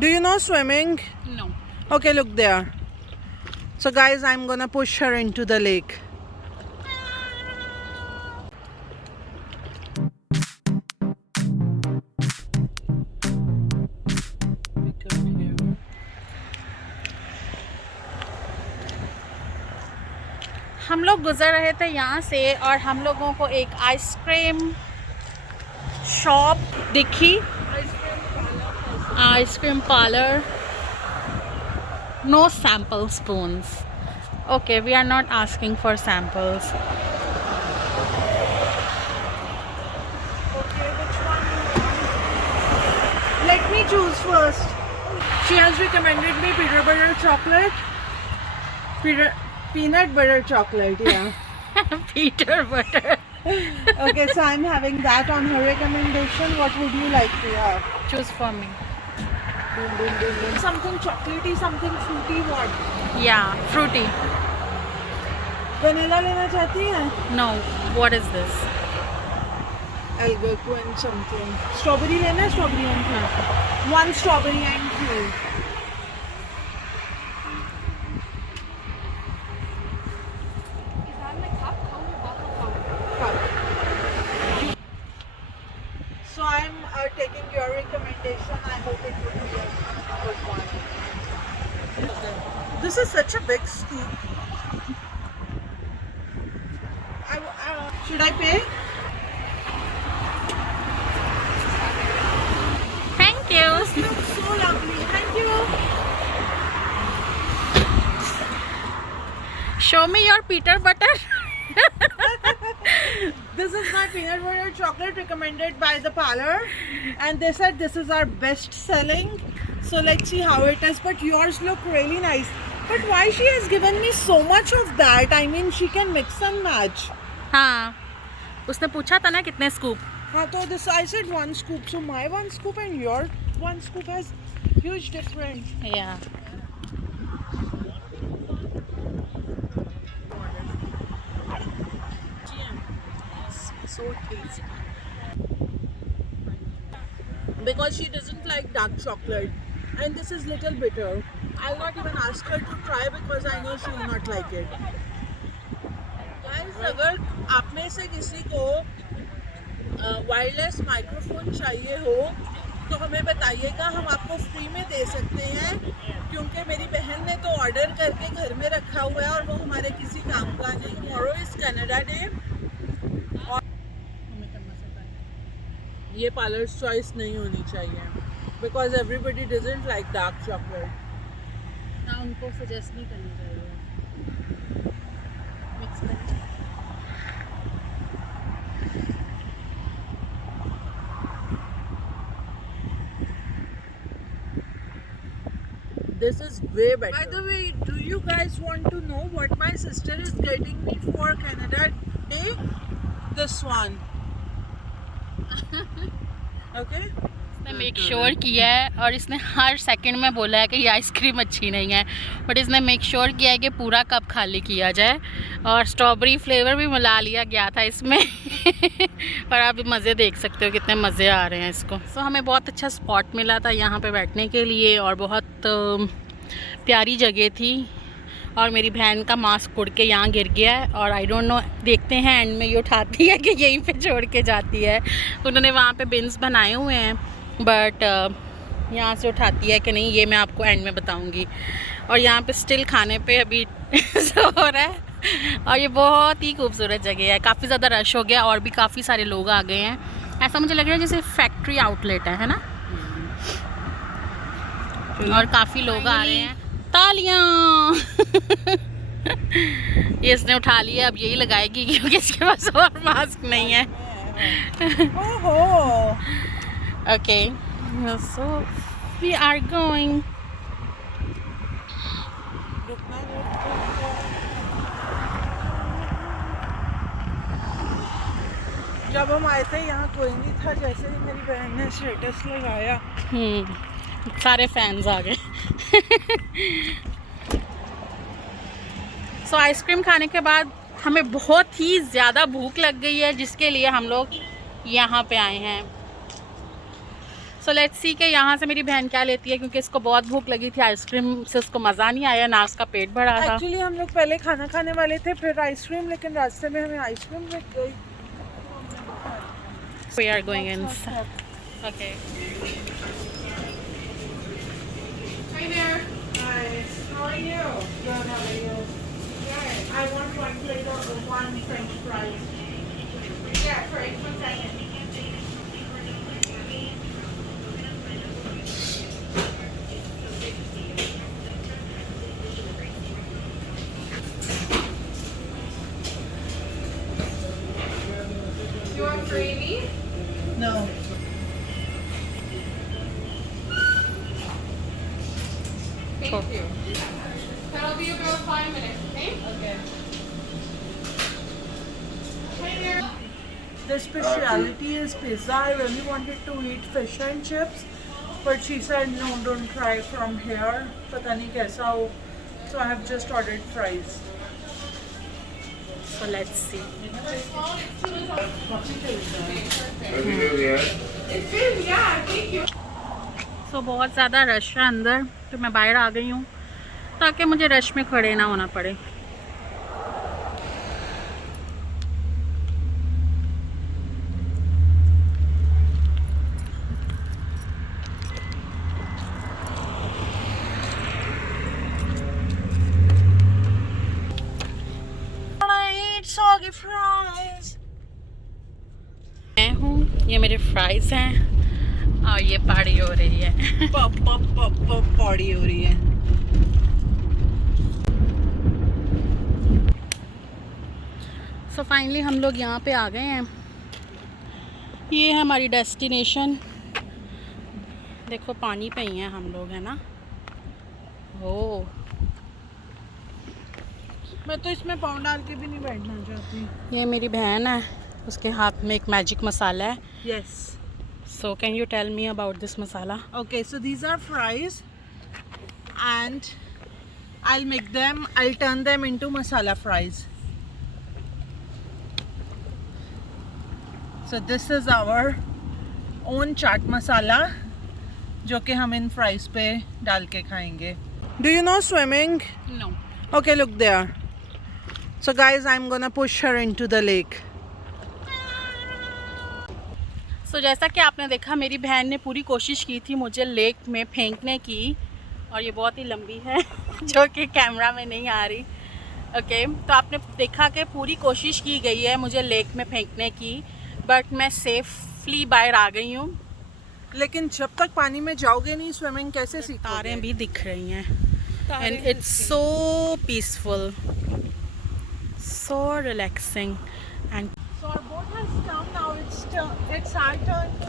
Do you know swimming? No. Okay, look there. So guys, I'm gonna push her into the lake. ہم لوگ گزر رہے تھے یہاں سے اور ہم لوگوں کو ایک آئس کریم شاپ دکھی. آئس کریم پارلر. No sample spoons. Okay, we are not asking for samples. Okay, which one? Let me choose first. She has recommended me peanut butter chocolate. Peanut butter chocolate, yeah. Peter butter. Okay, so I'm having that on her recommendation. What would you like to have? Choose for me. Something chocolatey, something fruity, what? Yeah, fruity. Vanilla lena chahti hai? No, what is this? Algonquin something. Strawberry lena hai? Strawberry and cream. One strawberry and cream. So I'm taking your recommendation. I hope it would be a good one. This is such a big scoop. Should I pay? Thank you. This looks so lovely. Thank you. Show me your Peter butter. This is my peanut butter chocolate recommended by the parlor, and they said this is our best selling. So let's see how it is. But yours look really nice. But why she has given me so much of that? I mean, she can mix and match. हाँ, उसने पूछा था ना कितने स्कूप. हाँ, तो this I said one scoop. So my one scoop and your one scoop has huge difference. Yeah. So tasty. Because she doesn't like dark chocolate, and this is little bitter. I'll not even ask her to try because I know she will not like it. Guys, अगर आप में से किसी को wireless microphone चाहिए हो तो हमें बताइएगा, हम आपको फ्री में दे सकते हैं, क्योंकि मेरी बहन ने तो ऑर्डर करके घर में रखा हुआ है और वो हमारे किसी काम का नहीं. Tomorrow is Canada Day. ये पार्लर्स चॉइस नहीं होनी चाहिए because everybody doesn't like dark chocolate. ना उनको सजेस्ट नहीं करनी चाहिए. मिक्स कर. This is way better. By the way, do you guys want to know what my sister is getting me for Canada Day? This one. Okay? इसने make sure किया है और इसने हर सेकंड में बोला है कि ये आइसक्रीम अच्छी नहीं है, बट इसने मेक श्योर किया है कि पूरा कप खाली किया जाए. और स्ट्रॉबेरी फ्लेवर भी मिला लिया गया था इसमें. पर आप मज़े देख सकते हो कितने मज़े आ रहे हैं इसको. सो हमें बहुत अच्छा स्पॉट मिला था यहाँ पे बैठने के लिए और बहुत प्यारी जगह थी. और मेरी बहन का मास्क उड़ के यहाँ गिर गया है और आई डोंट नो, देखते हैं एंड में ये उठाती है कि यहीं पे छोड़ के जाती है. उन्होंने वहाँ पे बिन्स बनाए हुए हैं बट यहाँ से उठाती है कि नहीं ये मैं आपको एंड में बताऊँगी. और यहाँ पे स्टिल खाने पे अभी हो रहा है और ये बहुत ही खूबसूरत जगह है. काफ़ी ज़्यादा रश हो गया और भी काफ़ी सारे लोग आ गए हैं. ऐसा मुझे लग रहा है जैसे फैक्ट्री आउटलेट है ना. और काफ़ी लोग आ रहे हैं. तालियां. ये इसने उठा लिया, अब यही लगाएगी क्योंकि इसके पास और मास्क नहीं है. Okay, so we are going. जब हम आए थे यहाँ कोई नहीं था. जैसे ही मेरी बहन ने स्टेटस लगाया सारे फैंस आ गए. सो आइसक्रीम खाने के बाद हमें बहुत ही ज़्यादा भूख लग गई है, जिसके लिए हम लोग यहाँ पे आए हैं. सो लेट्स सी कि यहाँ से मेरी बहन क्या लेती है, क्योंकि इसको बहुत भूख लगी थी। आइसक्रीम से उसको मज़ा नहीं आया, ना उसका पेट भरा था। एक्चुअली हम लोग पहले खाना खाने वाले थे, फिर आइसक्रीम, लेकिन रास्ते में हमें आइसक्रीम मिल गई। We are going inside. Okay. Hi there. Hi, how are you? Good, how are you? Yeah, I want one plate of one French fries. Yeah, French, 1 second. You want gravy? No. Thank you. That'll be about 5 minutes, okay? Okay. Hi there. The speciality is pizza. I really wanted to eat fish and chips, but she said no, don't try from here. Pata nahi kaisa ho. So I have just ordered fries. So let's see. So बहुत ज़्यादा रश है अंदर, तो मैं बाहर आ गई हूँ ताकि मुझे रश में खड़े ना होना पड़े। Soggy fries. मैं हूँ, ये मेरे फ्राइज हैं और ये पार्टी हो रही है। Pop pop pop pop party हो रही है। सो फाइनली हम लोग यहाँ पे आ गए हैं। ये है हमारी डेस्टिनेशन। देखो पानी पे ही हैं हम लोग, है ना। ओ मैं तो इसमें पाँव डाल के भी नहीं बैठना चाहती। ये मेरी बहन है, उसके हाथ में एक मैजिक मसाला है। Yes. So can you tell me about this masala? Okay, so these are fries, and I'll turn them into masala fries. So this is our own chaat masala, जो कि हम इन fries पे डाल के खाएंगे. Do you know swimming? No. Okay, look there. So guys, I'm gonna push her into the lake. So जैसा कि आपने देखा, मेरी बहन ने पूरी कोशिश की थी मुझे लेक में फेंकने की, और ये बहुत ही लंबी है जो कि कैमरा में नहीं आ रही। ओके, तो आपने देखा कि पूरी कोशिश की गई है मुझे लेक में फेंकने की, बट मैं सेफली बाहर आ गई हूँ। लेकिन जब तक पानी में जाओगे नहीं, स्विमिंग कैसे सीखोगे? तारें भी दिख रही हैं and it's so peaceful, so relaxing and So our boat has come now. It's our turn to